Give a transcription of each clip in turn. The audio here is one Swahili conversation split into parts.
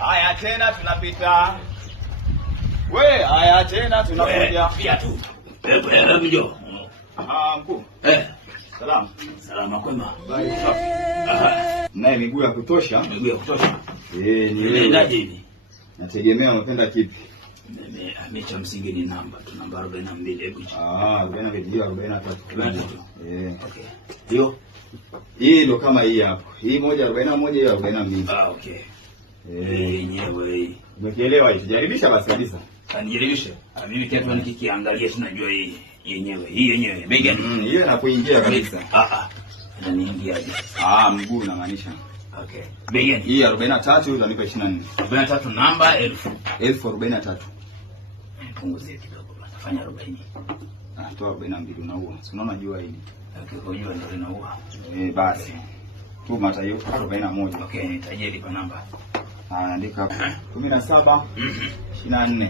Haya tena tunapita. We, haya tena tunakuja. Pia tu. Hebu njoo. Mkuu. Salamu. Salama kwema. Naye miguu ya kutosha. Miguu ya kutosha. Ni wewe. Unaendaje hivi? Nategemea unapenda kipi? Mecha msingi ni namba. Tuna namba 42 hebu. 42 43. Okay. Ndio. Hii ndo kama hii hapo. Hii 141 hiyo 42. Okay. Yenyewe hii. Umekielewa hii? Jaribisha basi kabisa. Kanijaribisha. Mimi kiatu nikikiangalia tunajua hii yenyewe. Hii yenyewe. Bega ni. Hiyo inakuingia kabisa. Inaniingiaje? Mguu unamaanisha. Okay. Bega ni. Hii 43 utanipa 24. 43 namba 1043. Punguzie kidogo. Nafanya 40. Toa 42 unaua. Si unaona jua hili. Okay, unajua ndio inaua. Basi. Tuma hata hiyo 41. Okay, nitajie lipa namba. Andika 17 24.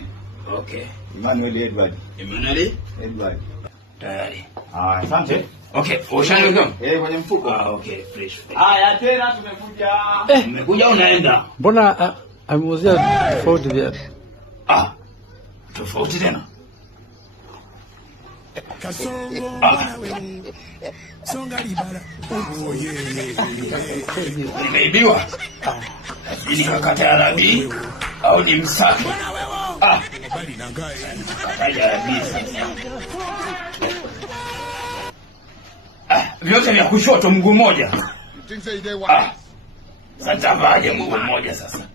Okay. Emmanuel Edward. Tayari. Asante. Okay, ushango. Kwenye mfuko. Okay, fresh. Haya tena tumekuja. Umekuja unaenda. Mbona ameuzia tofauti vya? Tofauti tena. Songa libala. Nimeibiwa. Ni wakati Arabi au ni msaki? Vyote vya kushoto mguu mmoja. Sasa vaje mguu mmoja sasa?